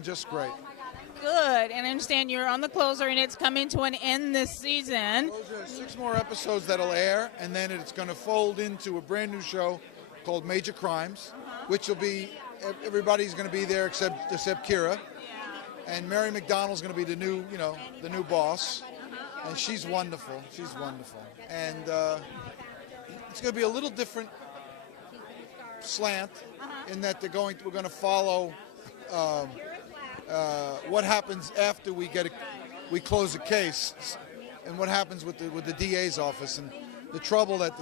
Just great. Good. And I understand you're on the closer, and it's coming to an end this season. Those are 6 more episodes that'll air, and then it's going to fold into a brand new show called Major Crimes, which will be, everybody's going to be there except Kira. And Mary McDonald's going to be the new boss. And she's wonderful. She's wonderful. And it's going to be a little different slant in that we're going to follow what happens after we close a case, and what happens with the DA's office, and the trouble that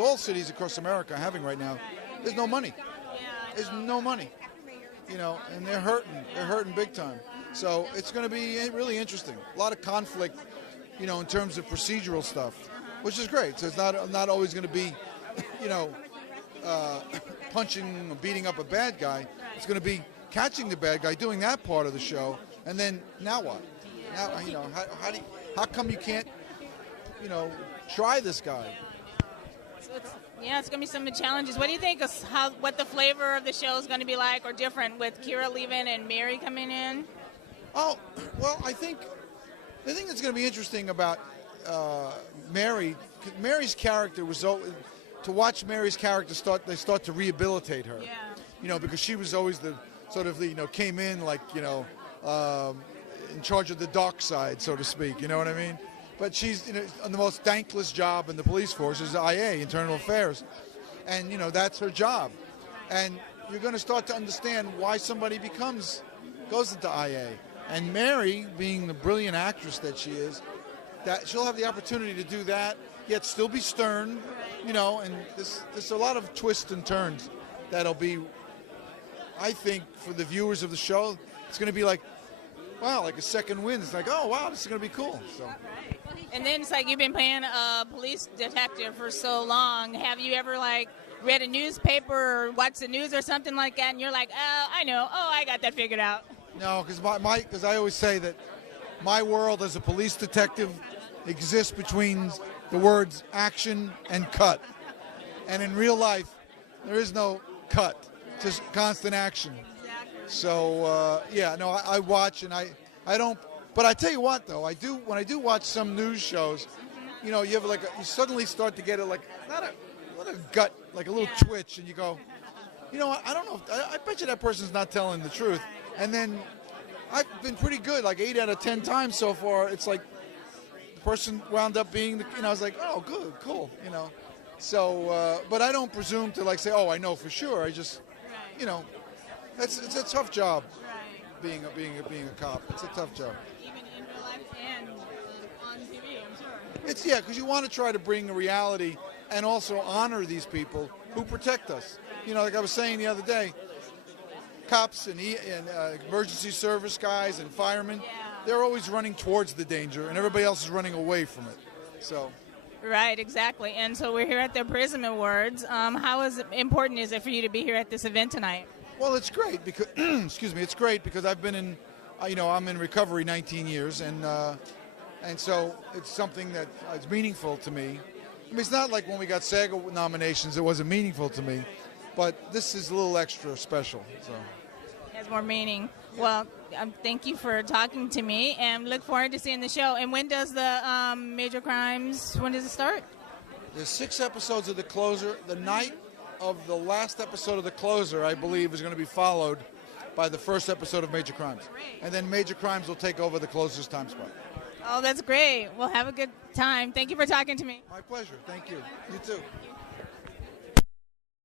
all cities across America are having right now. There's no money. There's no money, and they're hurting big time. So it's going to be really interesting. A lot of conflict, in terms of procedural stuff, which is great. So it's not always going to be, punching or beating up a bad guy. It's going to be catching the bad guy, doing that part of the show, and then now what? Now, how come you can't, try this guy? So it's going to be some of the challenges. What do you think what the flavor of the show is going to be like, or different with Kira leaving and Mary coming in? Oh, well, I think the thing that's going to be interesting about Mary's character was to watch Mary's character start to rehabilitate her. Yeah. Because she was always the sort of came in like in charge of the dark side, so to speak. You know what I mean? But she's on the most thankless job in the police force is IA, Internal Affairs, and that's her job. And you're going to start to understand why somebody goes into IA. And Mary, being the brilliant actress that she is, that she'll have the opportunity to do that, yet still be stern, and there's a lot of twists and turns that'll be, I think, for the viewers of the show, it's going to be like, wow, like a second wind. It's like, oh, wow, this is going to be cool. So. And then it's like you've been playing a police detective for so long. Have you ever, read a newspaper or watched the news or something like that, and you're like, oh, I know. Oh, I got that figured out. No, because I always say that my world as a police detective exists between the words action and cut. And in real life, there is no cut, just constant action. So, I watch, and I don't, but I tell you what, though, when I do watch some news shows, you have you suddenly start to get not a gut, like a little twitch, and you go, I don't know, I bet you that person's not telling the truth. And then I've been pretty good, like 8 out of 10 times so far. It's like the person wound up being, I was like, oh, good, cool, So, but I don't presume to say, oh, I know for sure. I just, it's a tough job, being a cop. It's a tough job. Even in real life and on TV, I'm sure. It's because you want to try to bring a reality and also honor these people who protect us. Like I was saying the other day, cops and emergency service guys and firemen, they're always running towards the danger, and everybody else is running away from it. So. Right, exactly. And so we're here at the Prism Awards. How important is it for you to be here at this event tonight? Well, it's great because it's great because I've been in, I'm in recovery 19 years, and so it's something that is meaningful to me. I mean, it's not like when we got SAG nominations, it wasn't meaningful to me, but this is a little extra special. So. It has more meaning. Well, thank you for talking to me, and look forward to seeing the show. And when does the Major Crimes, when does it start? There's 6 episodes of The Closer. The night of the last episode of The Closer, I believe, is going to be followed by the first episode of Major Crimes. And then Major Crimes will take over The Closer's time spot. Oh, that's great. Well, have a good time. Thank you for talking to me. My pleasure. Thank you. You too.